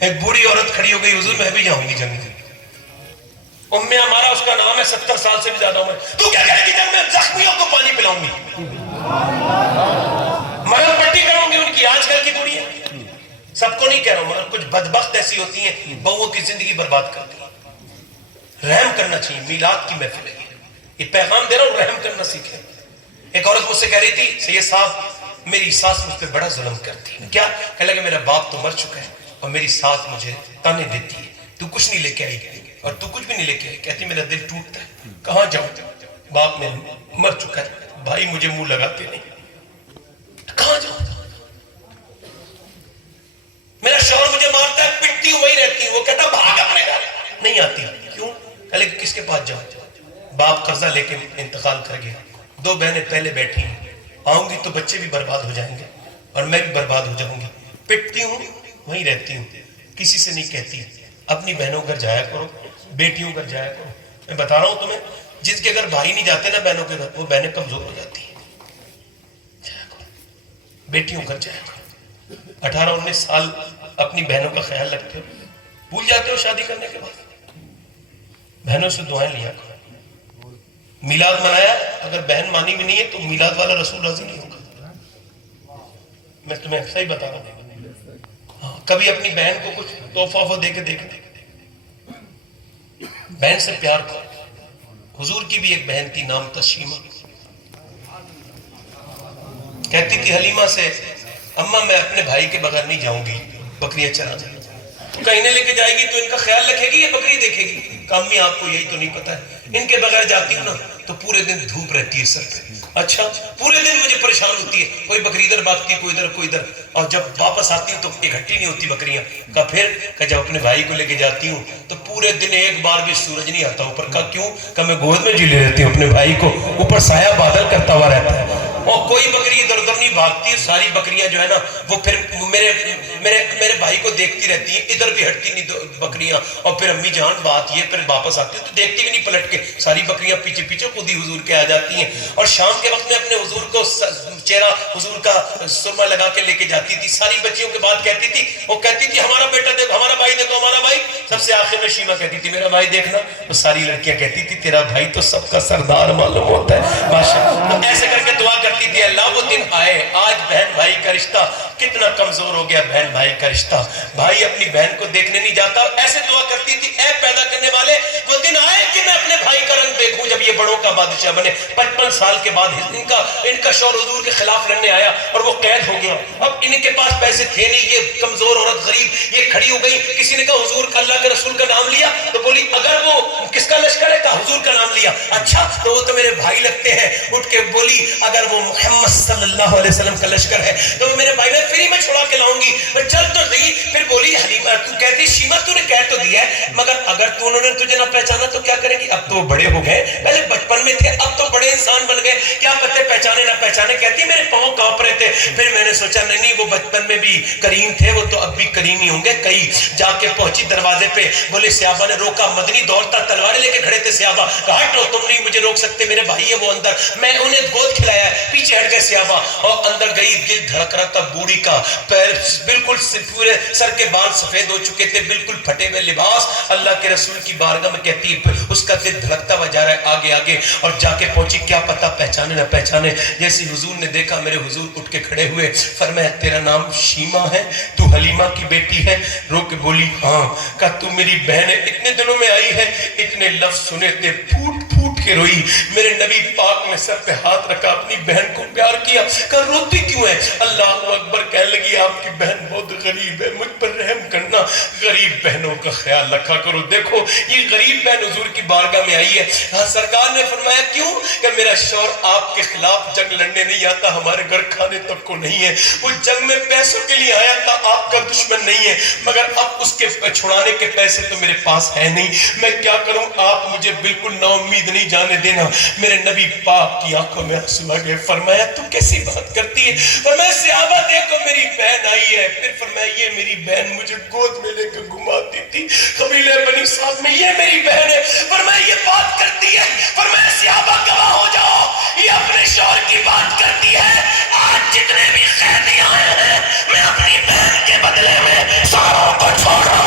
ایک بوڑھی عورت کھڑی ہو گئی, حضور میں بھی جاؤں گی جنگ میں. ام ہمارا اس کا نام ہے, 70 سال سے بھی زیادہ عمر. تو کیا کہے گی جنگ میں زخمیوں کو پانی پلاؤں گی, مرہم پٹی کروں گی ان کی. آج کل کی دنیا, سب کو نہیں کہہ رہا ہوں, مگر کچھ بدبخت ایسی ہوتی ہیں بہوؤں کی زندگی برباد کرتی ہیں. رحم کرنا چاہیے. میلاد کی محفل ہے, یہ پیغام دے رہا ہوں, رحم کرنا سیکھیں. ایک عورت مجھ سے کہہ رہی تھی, سید صاحب میری ساس مجھ پہ بڑا ظلم کرتی ہے. کیا؟ کہنے لگا میرا باپ تو مر چکا ہے اور میری ساس مجھے تانے دیتی ہے, تو کچھ نہیں لے کے آئی اور تو کچھ بھی نہیں لے کے آئی. کہتی میرا دل ٹوٹتا ہے, کہاں جاؤں, باپ میں مر چکا ہے, بھائی مجھے منہ لگاتے نہیں, کہاں جاؤں, میرا شوہر مجھے مارتا ہے, پٹتی ہوں وہی رہتی ہوں. وہ کہتا بھاگ اپنے گھر, نہیں آتی. کیوں؟ کہے کہ کس کے پاس جاؤں, باپ قرضہ لے کے انتقال کر گیا, 2 بہنیں پہلے بیٹھی ہیں, آؤں گی تو بچے بھی برباد ہو جائیں گے اور میں بھی برباد ہو جاؤں گی. پٹتی ہوں وہیں رہتی ہوں, کسی سے نہیں کہتی. اپنی بہنوں گھر جایا کرو, بیٹیوں گھر جایا کرو. میں بتا رہا ہوں تمہیں, جس کے گھر بھائی نہیں جاتے نا بہنوں کے گھر, وہ بہنیں کمزور ہو جاتی ہیں. جایا کرو, بیٹیوں گھر جایا کرو. 18-19 سال اپنی بہنوں کا خیال رکھتے ہو, بھول جاتے ہو شادی کرنے کے بعد. بہنوں سے دعائیں لیا کرو. میلاد منایا, اگر بہن مانی بھی نہیں ہے تو میلاد والا رسول راضی نہیں ہوگا. میں تمہیں صحیح بتا رہا ہوں. کبھی اپنی بہن کو کچھ تحفہ دے کے دیکھ, بہن سے پیار کرو. حضور کی بھی ایک بہن تھی, نام تھا شیمہ. کہتی تھی حلیمہ سے, اماں میں اپنے بھائی کے بغیر نہیں جاؤں گی بکریاں چرانے. کہیں نہ لے کے جائے گی تو ان کا خیال رکھے گی یا بکری دیکھے گی؟ امی آپ کو یہی تو نہیں پتا ہے, ان کے بغیر جاتی ہوں نا تو پورے دن دھوپ رہتی ہے سر پہ. اچھا, پورے دن مجھے پریشان ہوتی ہے, کوئی بکری ادھر بھاگتی ہے, کوئی ادھر کوئی ادھر, اور جب واپس آتی ہوں تو اکٹھی نہیں ہوتی بکریاں. کہا پھر؟ کہ جب اپنے بھائی کو لے کے جاتی ہوں تو پورے دن ایک بار بھی سورج نہیں آتا اوپر. کا کیوں؟ کہ میں گود میں جھیلے رہتی ہوں اپنے بھائی کو, اوپر سایہ بادل کرتا ہوا رہتا ہے, اور کوئی بکری ادھر ادھر نہیں بھاگتی. ساری بکریاں جو ہے نا وہ پھر میرے بھائی کو دیکھتی رہتی ہیں, ادھر بھی ہٹتی نہیں بکریاں. اور پھر امی جان بات یہ, پھر واپس آتی ہے تو دیکھتی بھی نہیں پلٹ کے, ساری بکریاں پیچھے پیچھے خود ہی حضور کے آ جاتی ہیں. اور شام کے وقت میں اپنے حضور کو چہرہ حضور کا سرما لگا کے لے کے جاتی تھی. ساری بچیوں کے بعد کہتی تھی, وہ کہتی تھی ہمارا بیٹا دیکھو, ہمارا بھائی دیکھو, ہمارا بھائی. سب سے آخر میں شیمہ کہتی تھی میرا بھائی دیکھنا. تو ساری لڑکیاں کہتی تھی تیرا بھائی تو سب کا سردار معلوم ہوتا ہے. ماشاءاللہ. تو ایسے کر کے دعا کرتی تھی, اللہ وہ دن آئے. آج بہن بھائی کا رشتہ کتنا کمزور ہو گیا, بہن بھائی کا رشتہ. بھائی اپنی بہن کو دیکھنے نہیں جاتا. ایسے دعا کرتی تھی, اے پیدا کرنے والے وہ دن آئے کہ میں اپنے بھائی کا رنگ دیکھوں جب یہ بڑوں کا بادشاہ بنے. 55 سال کے بعد ان کا شوہر حضور کے خلاف لڑنے آیا اور وہ قید ہو گیا. اب ان کے پاس پیسے تھے نہیں, یہ کمزور عورت غریب یہ کھڑی ہو گئی. کسی نے کہا حضور کا, اللہ کے رسول کا نام لیا, تو بولی اگر وہ کس کا لشکر ہے؟ کہا حضور کا نام لیا. اچھا تو وہ تو میرے بھائی لگتے ہیں. اٹھ کے بولی اگر وہ محمد صلی اللہ علیہ وسلم کا لشکر ہے تو میرے بھائی میں فری میں چھڑا کے لاؤں گی. میں چل تو رہی. پھر بولی حلیمہ تو کہتی شیمہ تو نے کہہ تو دیا ہے, مگر اگر تو انہوں نے تجھے نہ پہچانا تو کیا کرے گی؟ اب تو بڑے ہو گئے, پہلے بچپن میں تھے, اب تو بڑے انسان بن گئے, کیا پتہ پہچانے نہ پہچانے. کہتی میرے پاؤں کانپ رہے تھے. پھر میں نے سوچا نہیں وہ بچپن میں بھی کریم تھے, وہ تو اب بھی کریم ہی ہوں گے. کئی جا کے پہنچی دروازے پہ, بولے صحابہ نے روکا. مدنی دوڑتا, تلواریں لے کے کھڑے تھے صحابہ. کہا ہٹو, تم نہیں مجھے روک سکتے, میرے بھائی ہے وہ اندر. میں انہیں گود کھلایا, پیچھے ہٹ گئے صحابہ اور اندر گئی. دل دھڑک رہا تھا بوڑھی کا, پیر بالکل پورے سر کے بال سفید ہو چکے تھے, بالکل پھٹے ہوئے لباس. اللہ کے رسول کی بارگاہ میں کہتی اس کا دل دھڑکتا ہوا جا رہا ہے آگے آگے, اور جا کے پہنچی. کیا پتا پہچانے نہ پہچانے. جیسی حضور نے دیکھا, میرے حضور اٹھ کے کھڑے ہوئے, فرمایا تیرا نام شیمہ ہے, تو حلیمہ کی بیٹی ہے؟ رو کے بولی ہاں. کہا تو میری بہن ہے, اتنے دنوں میں آئی ہے. اتنے لفظ سنے تھے, پھوٹ پھوٹ کے روئی. میرے نبی پاک نے سر پہ ہاتھ رکھا, اپنی بہن کو پیار کیا. کہا روتی کیوں ہے؟ اللہ اکبر. کہنے لگی آپ کی بہن بہت غریب ہے, مجھ پر رحم کرنا, غریب بہنوں کا خیال رکھا کرو. دیکھو یہ غریب بہن حضور کی بارگاہ میں آئی ہے. سرکار نے فرمایا کیوں؟ کہ میرا شوہر آپ کے خلاف جنگ لڑنے نہیں آتا, ہمارے گھر کھانے تک کو نہیں ہے. وہ جنگ میں پیسوں کے لیے آیا تھا, آپ کا دشمن نہیں ہے, مگر اب اس کے چھڑانے کے پیسے تو میرے پاس ہے نہیں. میں کیا کروں؟ آپ مجھے بالکل نا امید نہیں جانے دینا. میرے نبی پاک کی آنکھوں میں آنسو آ گئے. فرمایا تو کیسی بات کرتی ہے؟ فرمایا صحابہ دیکھو میری بہن آئی ہے. پھر فرمایا یہ میری بہن مجھے گود میں لے کے گھماتی تھی قبیلہ بنی سعد میں, یہ میری بہن ہے. فرمایا یہ بات کرتی ہے. فرمایا صحابہ گواہ ہو جاؤ, یہ اپنے شوہر کی بات کرتی ہے. آج جتنے بھی قیدی آئے ہیں, میں اپنی بہن کے بدلے میں ساروں کو چھوڑ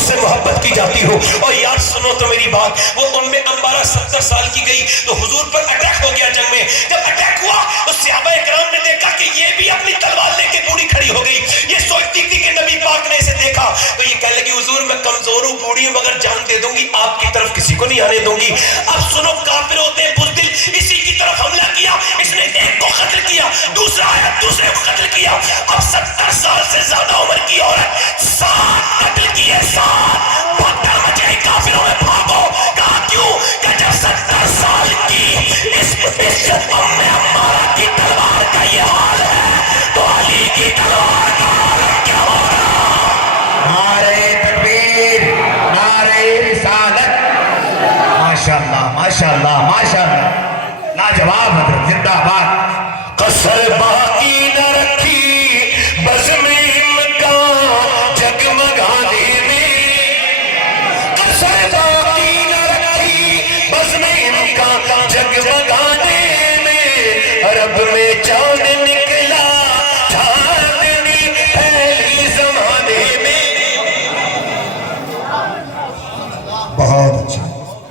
اس سے محبت کی جاتی ہو. اور یار سنو تو میری بات, وہ ام عمارہ 70 سال کی گئی تو حضور پر اٹیک ہو گیا جنگ میں. جب اٹیک ہوا تو صحابہ کرام نے دیکھا کہ یہ بھی اپنی تلوار لے کے بوڑھی کھڑی ہو گئی. یہ سوچتی تھی کہ نبی پاک نے اسے دیکھا تو یہ کہنے لگی حضور میں کمزور ہوں, بوڑھی ہوں, مگر جان دے دوں گی, آپ کی طرف کسی کو نہیں آنے دوں گی. اب سنو, کافر ہوتے ہیں بزدل, اسی کی طرف حملہ کیا, اس نے ایک کو قتل کیا, دوسرا آیا دوسرے کو قتل کیا. اب 70 سال سے زیادہ عمر کی عورت 7 قتل کیے, 7 بھگدڑ مچ گئی کافروں میں, بھاگو. کہا کیوں؟ کہ جب 70 سال کی اس ام عمارہ کی تلوار کا یہ حال ہے تو علی کی تلوار کا حال کیا ہوگا؟ نعرہ تکبیر, نعرہ رسالت. ماشاءاللہ ماشاءاللہ ماشاءاللہ, لاجواب حضرت, زندہ باد. قصر باقی نہ رکھی بزم مکان جگمگانے میں, قصر باقی نہ رکھی بزم مکان جگمگانے میں, عرب میں چاند نکلا چاندنی پہلی زمانے میں. بہت اچھا.